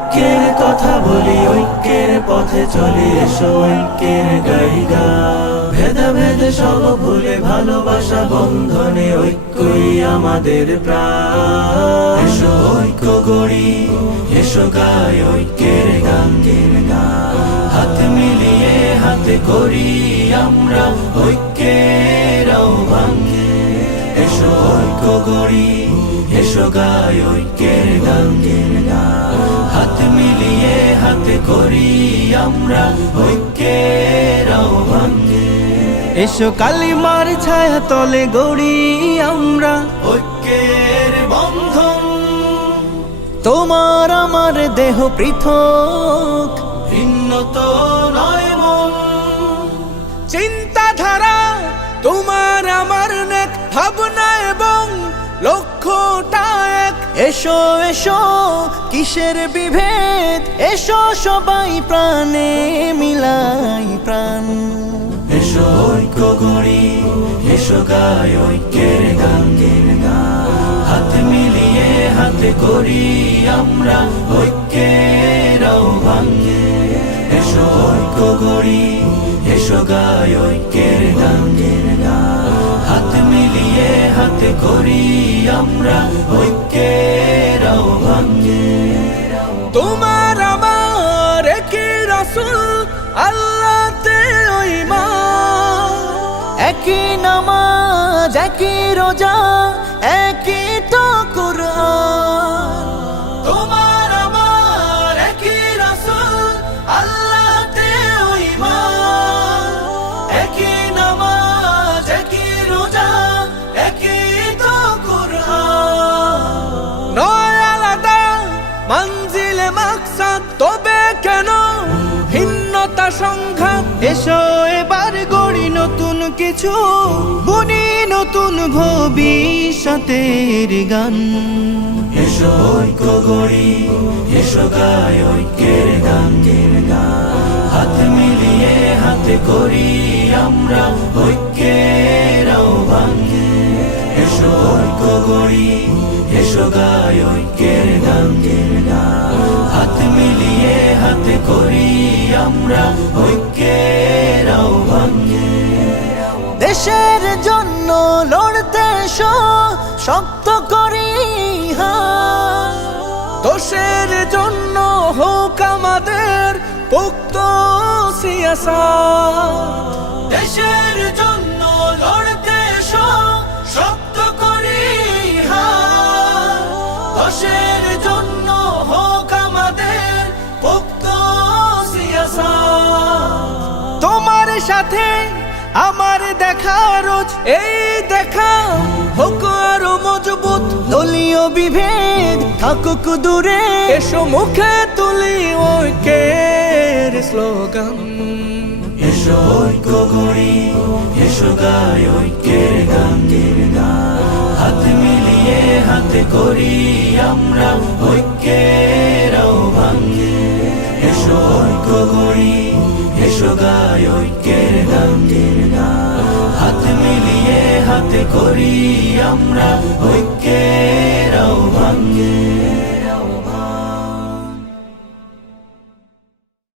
ঐক্যের কথা বলি, ঐক্যের পথে চলি, এসো ঐক্যের গাইগা। ভেদাভেদ সব ভুলে ভালোবাসা বন্ধনে ঐক্যই আমাদের প্রাণ। এসো ঐক্য গড়ি, এসো গাই ঐক্যের গান। হাত মিলিয়ে হাতে করি আমরা ঐক্যের আহ্বান। এসো ঐক্য গড়ি, এসো গাই ঐক্যের গান। হাত মিলিয়ে হাতে করি আমরা ঐক্যের আহ্বান। এসো কালিমার ছায়া তলে গড়ি আমরা ঐক্যের বন্ধন। তোমার আমার দেহ পৃথক, ভিন্ন তো নয় মন। চিন্তাধারা তোমার আমার নেক, ভাবনা এবং লক্ষ্যটা এক। এসো এসো কিসের বিভেদ, এসো সবাই প্রাণে মিলাই প্রাণ। এসো ঐক্য গড়ি, এসো গাই ঐক্যের গান। হাত মিলিয়ে হাতে করি আমরা ঐক্যের আহ্বান। এসো ঐক্য গড়ি, এসো গাই ঐক্যের গান। হাত মিলিয়ে হাতে করি আমরা ঐক্যের আহ্বান। তোমার আমার একই রাসূল, আল্লাহতে ঈমান। একই নামাজ, একই রোজা, একই তো কুরআন। তোমার আমার একই রাসূল, আল্লাহতে ঈমান। একই নামাজ, একই রোজা, একই তো কুরআন। নয় আলাদা মঞ্জিলে মাকসাদ, তবে কেন ভিন্নতা সংঘাত? এসো এবার গড়ি নতুন কিছু, বুনি নতুন ভবিষ্যতের গান। এসো ঐক্য গড়ি, এসো গাই ঐক্যের গান। হাত মিলিয়ে হাতে করি আমরা ঐক্যের আহ্বান। এসো ঐক্য গড়ি, এসো গাই ঐক্যের গান। হাত মিলিয়ে হাতে করি আমরা ঐক্যের আহ্বান। দেশের জন্য লড়তে এসো, শক্ত করি হাত। দোষের জন্য হোক আমাদের পোক্ত সিয়াসাত। দেশের জন্য লড়তে এসো, শক্ত করি হাত। দোষের জন্য হোক আমাদের পোক্ত সিয়াসাত। তোমার সাথে আমার দেখা রোজ, এই দেখা হোক আরো মজবুত। দলীয় বিভেদ থাকুক দূরে, এসো মুখে তুলি ঐক্যের স্লোগান। এসো ঐক্য গড়ি, এসো গাই ঐক্যের গান। হাত মিলিয়ে হাতে করি আমরা ঐক্যের আহ্বান। এসো ঐক্য গড়ি, এসো গাই ঐক্যের গান। হাত মিলিয়ে হাতে করি আমরা ঐক্যের আহ্বান।